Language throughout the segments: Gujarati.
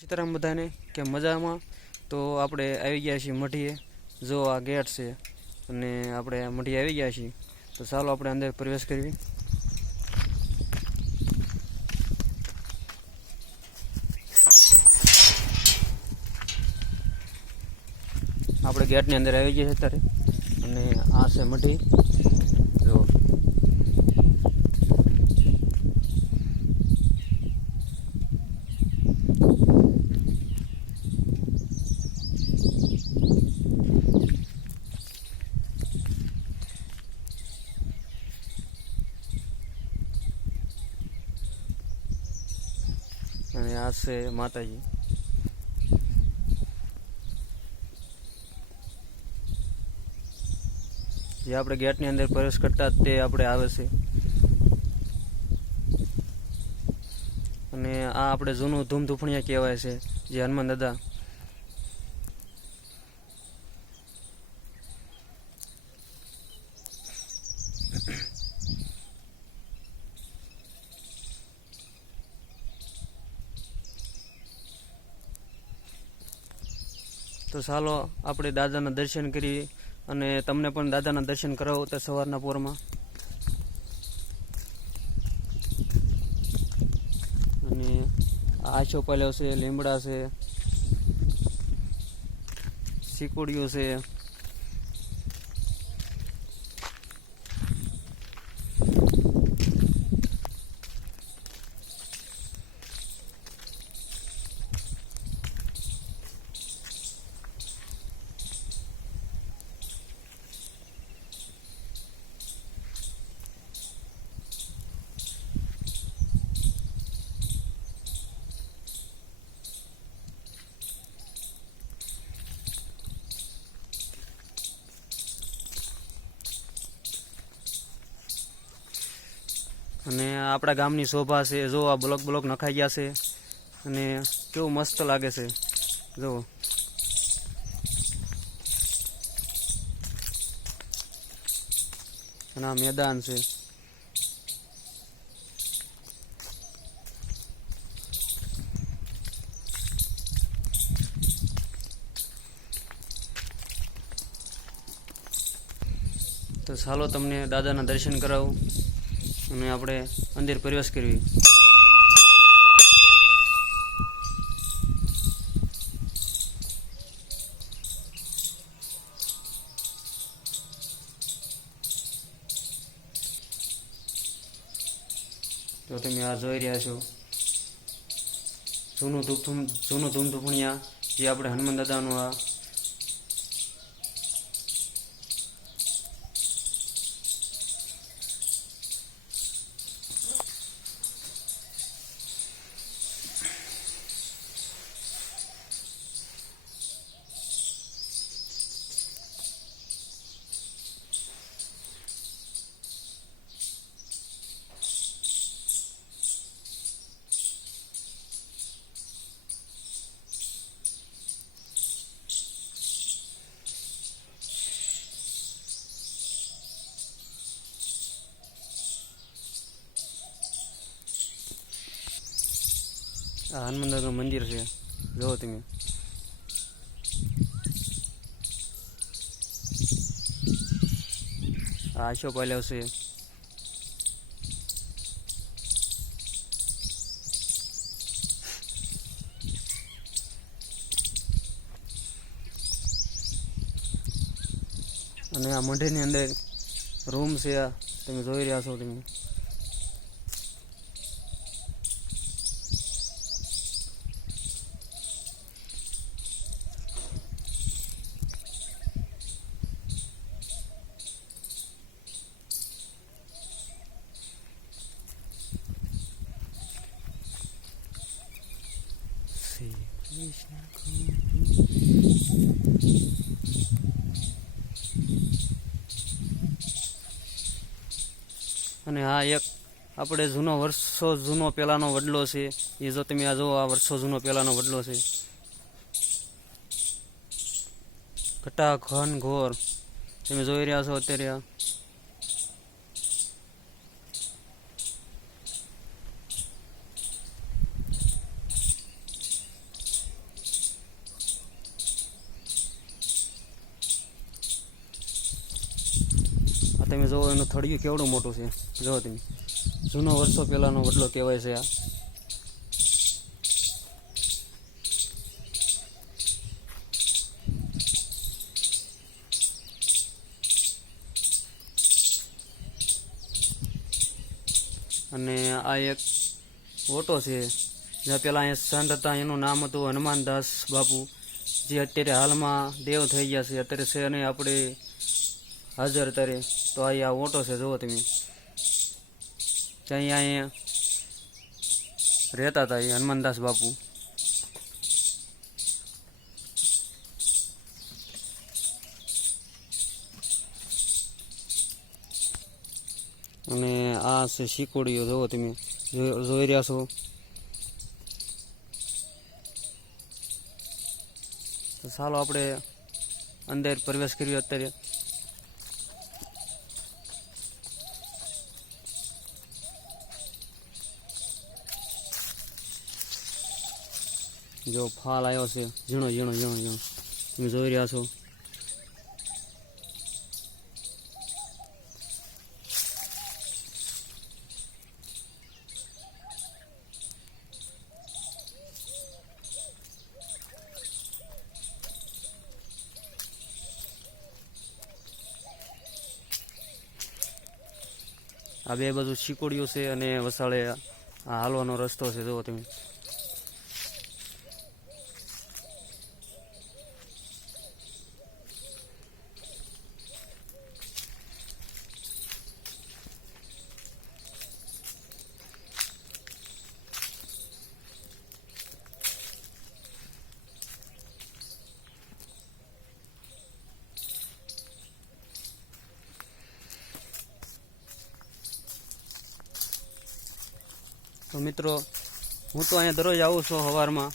સીતારામ બધાને કે મજામાં. તો આપણે આવી ગયા છીએ મઢીએ. જો આ ગેટ છે અને આપણે મઢીએ આવી ગયા છીએ. તો ચાલો આપણે અંદર પ્રવેશ કરવી. આપણે ગેટની અંદર આવી ગયા છે અત્યારે અને આ છે મઢી. જો અને આ છે માતાજી. જે આપણે ગેટની અંદર પ્રવેશ કરતા તે આપણે આવે છે. અને આ આપણે જૂનું ધૂમધૂફણિયા કહેવાય છે, જે હનુમાન દાદા. તો ચાલો આપણે દાદાના દર્શન કરી અને તમને પણ દાદાના દર્શન કરાવો તો સવારના પોરમાં. અને આછો પાલ્યો છે, લીમડા છે, ચીકુડીઓ છે. અને આપણા ગામની શોભા છે. જો આ બ્લોક બ્લોક નખાઈ ગયા છે અને કેવું મસ્ત લાગે છે. જો અને આ મેદાન છે. તો ચાલો તમને દાદાના દર્શન કરાવું અને આપણે અંદર પ્રવેશ કરવી. તો તમે આ જોઈ રહ્યા છો જૂનું ધૂમધૂફણિયા, જે આપણે હનુમાન દાદાનું આ હનુમાન દાદાનું મંદિર છે. જુઓ તમે. આ આશો પાલ્યો છે. અને આ મંદિરની અંદર રૂમ છે. આ તમે જોઈ રહ્યા છો. તમે અને આ એક આપણે વર્ષો જૂનો પહેલાંનો વડલો છે. એ જો તમે આ જો આ વર્ષો જૂનો પહેલાંનો વડલો છે. ઘટા ઘન ઘોર તમે જોઈ રહ્યા છો અત્યારે. તમે જુઓ એનું થળિયું કેવડું મોટું છે, જુઓ તમે, જૂનો વર્ષો પહેલાંનો વડલો કહેવાય છે આ. અને આ એક ઓટો છે, જ્યાં પહેલાં અહીંયા સંત હતા, એનું નામ હતું હનુમાનદાસ બાપુ, જે અત્યારે હાલમાં દેવ થઈ ગયા છે, અત્યારે છે અને આપણે હાજર અત્યારે. તો અહીંયા ઓટો છે, જુઓ તમે, ત્યાં અહીંયા રહેતા હતા એ હનુમાનદાસ બાપુ. અને આ છે શીકોડીઓ, જુઓ તમે, જોઈ રહ્યા છો. તો ચાલો આપણે અંદર પ્રવેશ કરીએ અત્યારે. જો ફાલ આવ્યો છે, ઝીણો ઝીણો ઝીણો ઝીણો, તમે જોઈ રહ્યા છો. આ બે બાજુ શીકોડીઓ છે અને વસાળે આ હાલવાનો રસ્તો છે, જુઓ તમે. તો મિત્રો, હું તો અહીંયા દરરોજ આવું છું સવારમાં,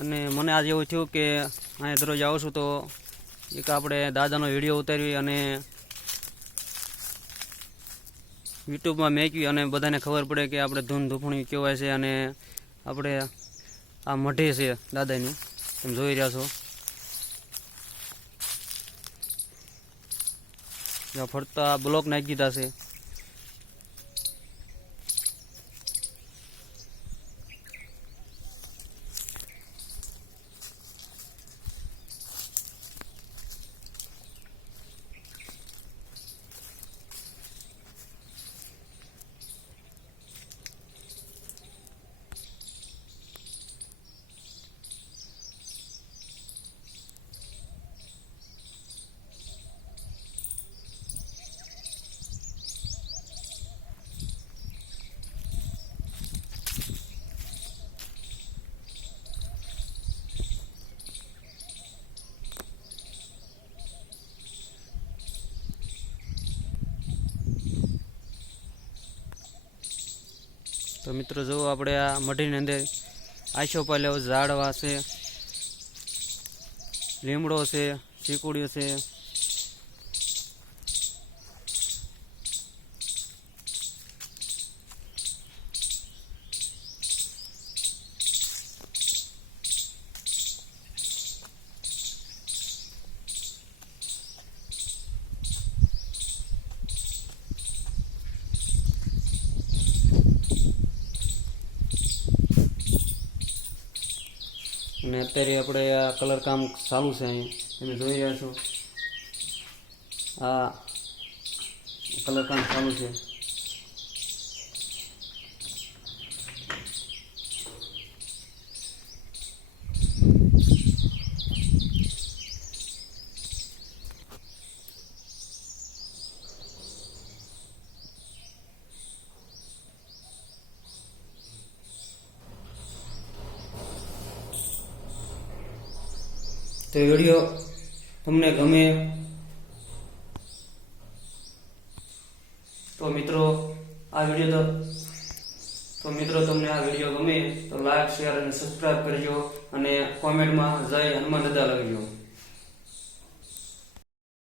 અને મને આજે એવું થયું કે અહીંયા દરરોજ આવું છું તો એક આપણે દાદાનો વિડીયો ઉતારવી અને યુટ્યુબમાં મેકવી, અને બધાને ખબર પડે કે આપણે ધૂન ધૂફણી કહેવાય છે. અને આપણે આ મઢી છે દાદાની, તમે જોઈ રહ્યા છો. ફરતા બ્લોક નાખી દીધા છે. તો મિત્રો જુઓ, આપણે આ મઢીની અંદર આશોપાલ્યો ઝાડવા છે, લીમડો છે, ચીકુડીઓ છે. અને અત્યારે આપણે આ કલર કામ ચાલુ છે, અહીંયા તમે જોઈ રહ્યા છો. આ કલર કામ ચાલુ છે. તો વિડીયો તમને ગમે તો મિત્રો તમને આ વિડીયો ગમે તો લાઈક, શેર અને સબસ્ક્રાઇબ કરજો, અને કોમેન્ટમાં જય હનુમાન દાદા લખજો.